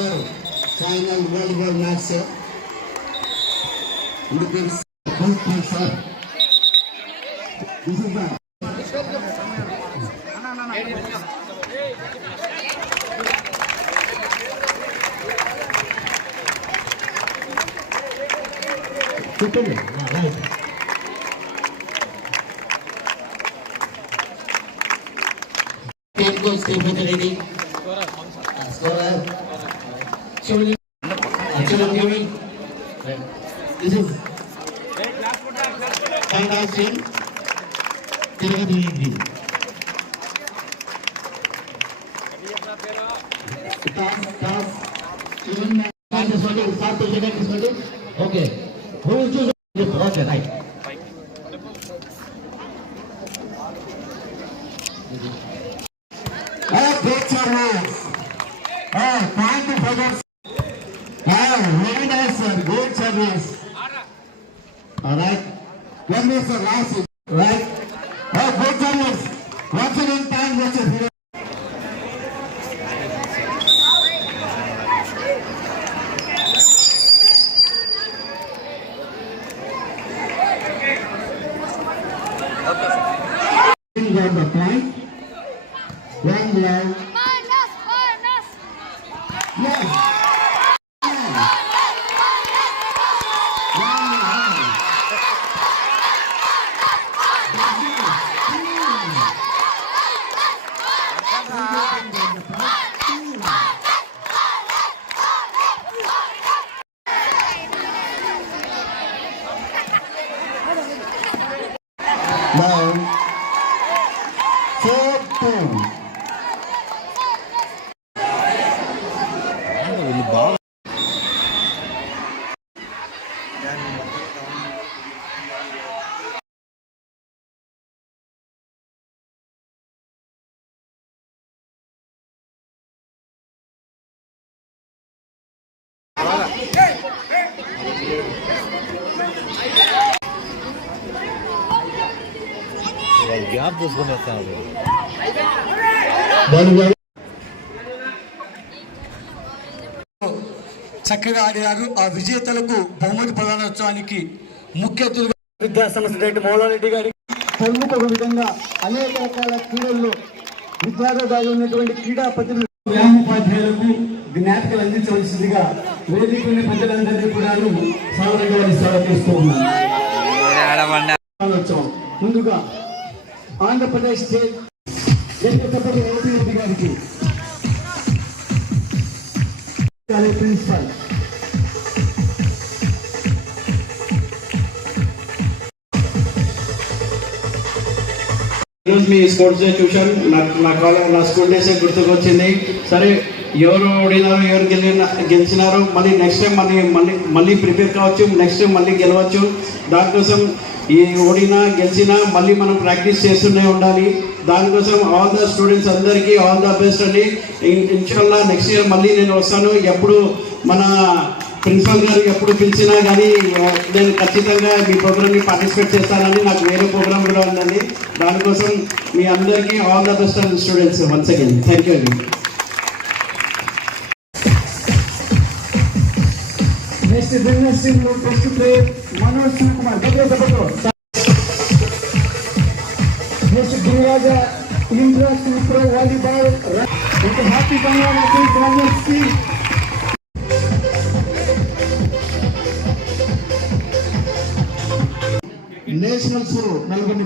for final volleyball match, sir. This is sir. This is the right. Team goes team with ready. Scorer. Actually, giving. This is fantastic. Okay. Who will choose? Okay, right. Great service. Thank you for that. Very nice, sir. Great service. All right. One more, sir. Last. Right. Great service. Once again, time wasted. On the point. One love. Yes. Now, 4-2. గ్యాప్ చూసుకుని వస్తాను. చక్కగా ఆడారు. ఆ విజేతలకు బహుమతి ప్రదానోత్సవానికి ముఖ్య అతిథిగా విద్యా సంస్థ మౌలారెడ్డి గారి ప్రముఖ విధంగా అనేక రకాల క్రీడల్లో విద్యార్థి ఉన్నటువంటి క్రీడా ప్రతిభలు వ్యామోపాధ్యాయులకు జ్ఞాపికలు అందించవలసిందిగా వేదికలోని ప్రజలందరినీ కూడా సాధారణంగా స్వాగతిస్తూ ఉన్నారు. ముందుగా ఆంధ్రప్రదేశ్ స్టేట్ రెడ్డి గారికి ప్రిన్సిపల్ మీ స్పోర్ట్స్ డే చూశాను. నా స్కూల్ డేసే గుర్తుకొచ్చింది. సరే, ఎవరు ఓడినారు, ఎవరు గెలిచినారు, మళ్ళీ నెక్స్ట్ టైం మళ్ళీ ప్రిపేర్ కావచ్చు, నెక్స్ట్ టైం మళ్ళీ గెలవచ్చు. దానికోసం ఈ ఓడినా గెలిచినా మళ్ళీ మనం ప్రాక్టీస్ చేస్తూనే ఉండాలి. దానికోసం ఆల్ ద స్టూడెంట్స్ అందరికీ ఆల్ ద బెస్ట్ అండి. ఇన్షాల్లా నెక్స్ట్ ఇయర్ మళ్ళీ నేను వస్తాను. ఎప్పుడు మన ప్రిన్సిపల్ గారు ఎప్పుడు పిలిచినా కానీ నేను ఖచ్చితంగా మీ ప్రోగ్రామ్ని పార్టిసిపేట్ చేస్తానని నాకు వేరే ప్రోగ్రామ్ కూడా ఉందండి. దానికోసం మీ అందరికీ all the best and students once again thank you అండి. నెక్స్ట్ బిజినెస్ టీమ్ లో first player Manoj Kumar next Giriraja international pro volleyball happy Bangladesh nationals నలుగురిని